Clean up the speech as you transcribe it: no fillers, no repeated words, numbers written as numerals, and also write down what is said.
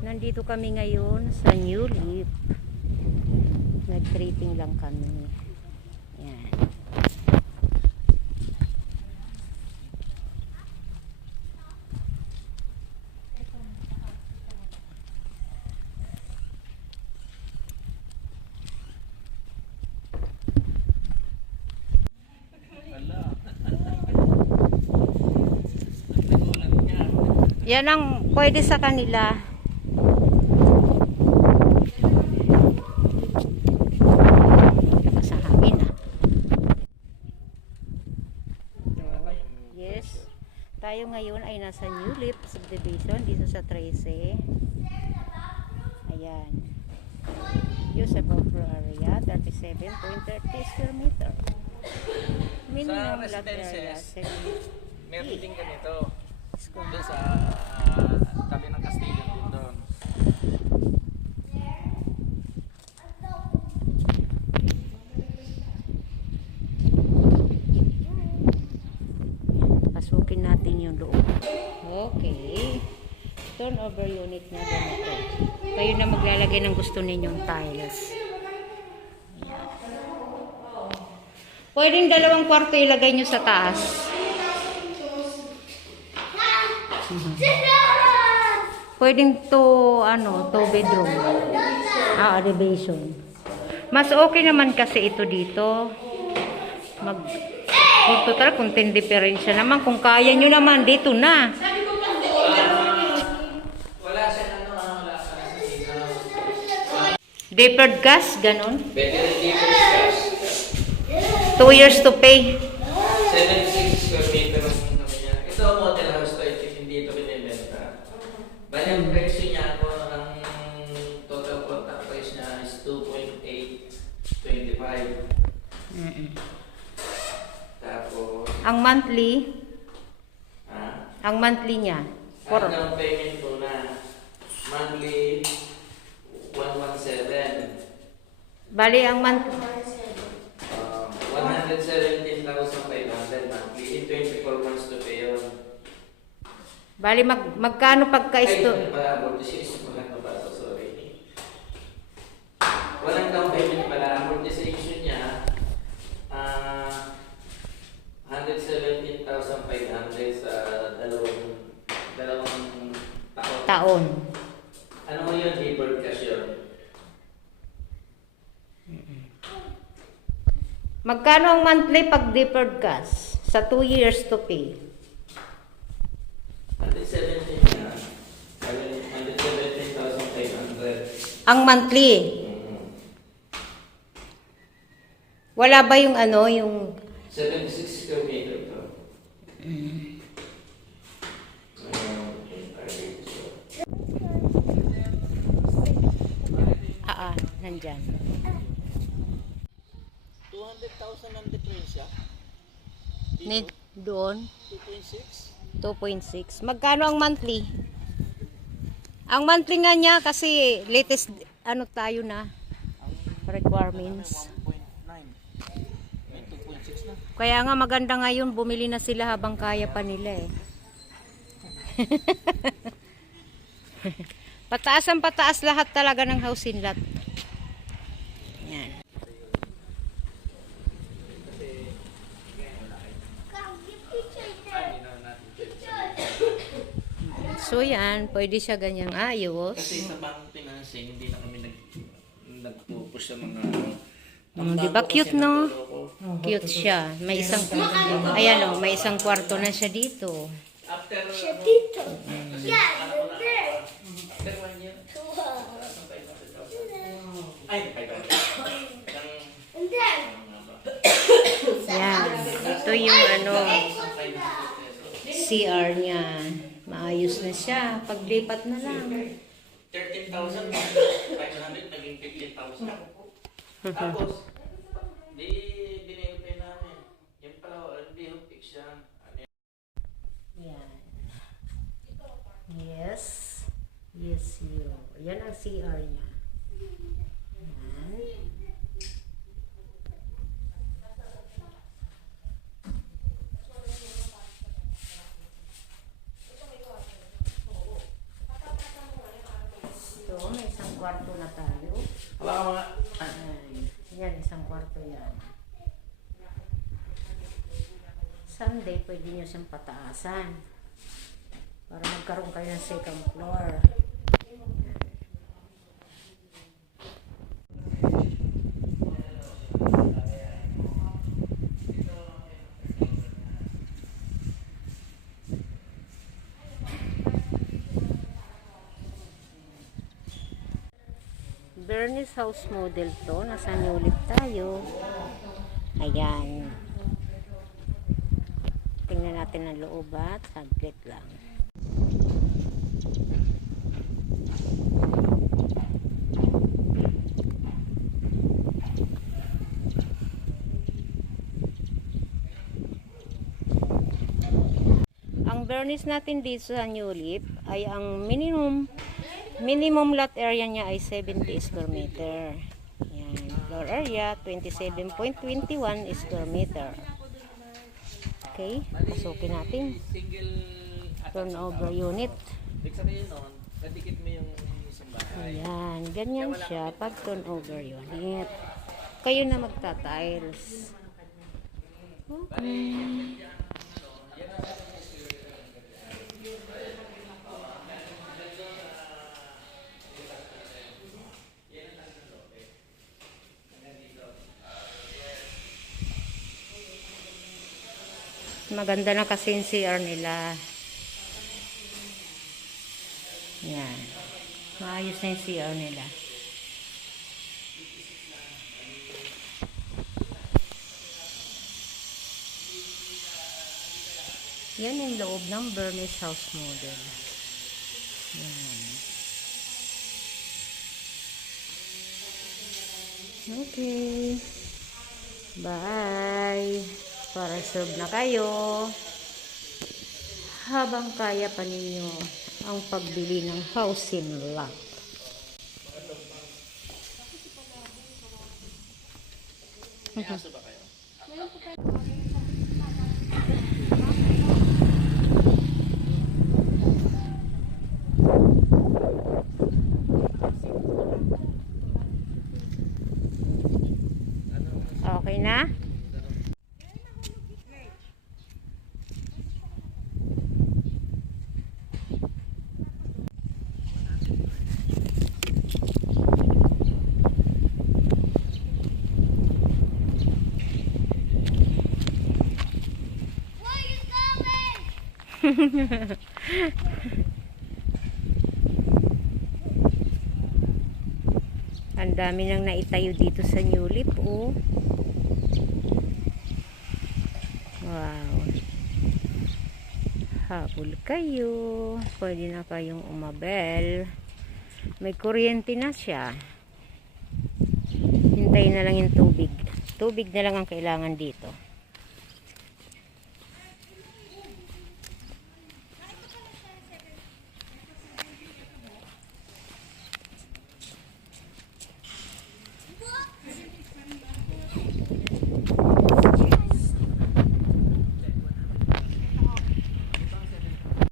Nandito kami ngayon sa New Leaf. Nag-tripping lang kami. Yan. Yan ang pwede sa kanila. Lakas ang hangin ah. Yes. Tayo ngayon ay nasa New Leaf Subdivision dito sa 13. Ayan. Usable floor area 37.30 square meter. Minimum lot area 7. Meron din ganito. Doon sa tabi ng Castillo din doon. Pasukin natin yung loob. Okay. Turnover unit na ganito. Kayo na maglalagay ng gusto ninyong tiles. Ayan. Pwedeng dalawang kwarto ilagay nyo sa taas. Pwedeng to bedroom. Elevation. Mas okay naman kasi ito dito. Kung total, kung 10 diferensya naman. Kung kaya nyo naman, dito na. Wala siya wala siya. Deferred gas, ganun. Better deferred gas. 2 years to pay. 76 square meter ang kami niya. Ito model house to, hindi ito binibenta. Bali ang presyo niya ako, ang total contract price niya is 2.825. Tapos, ang monthly niya. ang down payment po na monthly 117. Bali, ang monthly. 117,500 monthly. In 24 months to pay yun. Bali, magkano pagka-isto? Ay, amortization mo lang ba? Sorry. Walang down payment pala. Amortization niya, 117,500 sa dalawang taon. Ano mo yun? Deferred cash yun. Magkano ang monthly pag deferred gas? Sa 2 years to pay. 117 niya. 117,500. Ang monthly. Wala ba yung yung 76 square meter to. Nandyan. 200,000 ang diferensya. Doon? 2.6. 2.6. Magkano ang monthly? Ang monthly nga niya kasi latest tayo na requirements. 1.9. May 2.6 na. Kaya nga maganda ngayon bumili na sila habang kaya pa nila eh. Pataas ang pataas lahat talaga ng housing lot. Yan. So yan, pwede siya ganyang ayos. Kasi sa bank financing, hindi na kami nagpupush sa mga... Di ba cute no? Cute siya. May isang, ayan may isang kwarto na siya dito. After... Siya dito. Yan, there. After 1 year. Ay, 500. And then, Yan. Ito yung CR niya. Maayos na siya. Paglipat na lang. 13,500 naging 15,000. Tapos, binilipin namin. Yung pala, hindi yung fix yan. Yan. Yes. Yes, you. Yan ang CR niya. Yan. Isang kwarto na tayo. Wala ka mga... Yan, isang kwarto yan. Someday, pwede nyo siyang pataasan. Para magkaroon kayo ng second floor. Bernie's house model to. Nasa New Leaf tayo. Ayan. Tingnan natin ang loob at saglit lang. Ang Bernie's natin dito sa New Leaf ay ang minimum lot area niya ay 70 square meter. Yan. Floor area 27.21 square meter. Okay, pasukin natin. Single... Turnover unit. Ibig sabihin nun, nadikit mo yung isang bahay. Ayan, ganyan siya pag turnover unit. Kayo na magta-tiles. Okay. Maganda na kasi yung CR nila. Yan. Maayos na yung CR nila. Yan yung loob ng Bernie's house model. Yan. Okay. Bye. Para serve na kayo. Habang kaya pa ninyo ang pagbili ng housing lot. May aso ba kayo? Okay na? Where you going? Ang dami nang naitayo dito sa New Leaf, oh. Wow. Habol kayo. Pwede na kayong umabel. May kuryente na siya. Hintayin na lang yung tubig. Tubig na lang ang kailangan dito.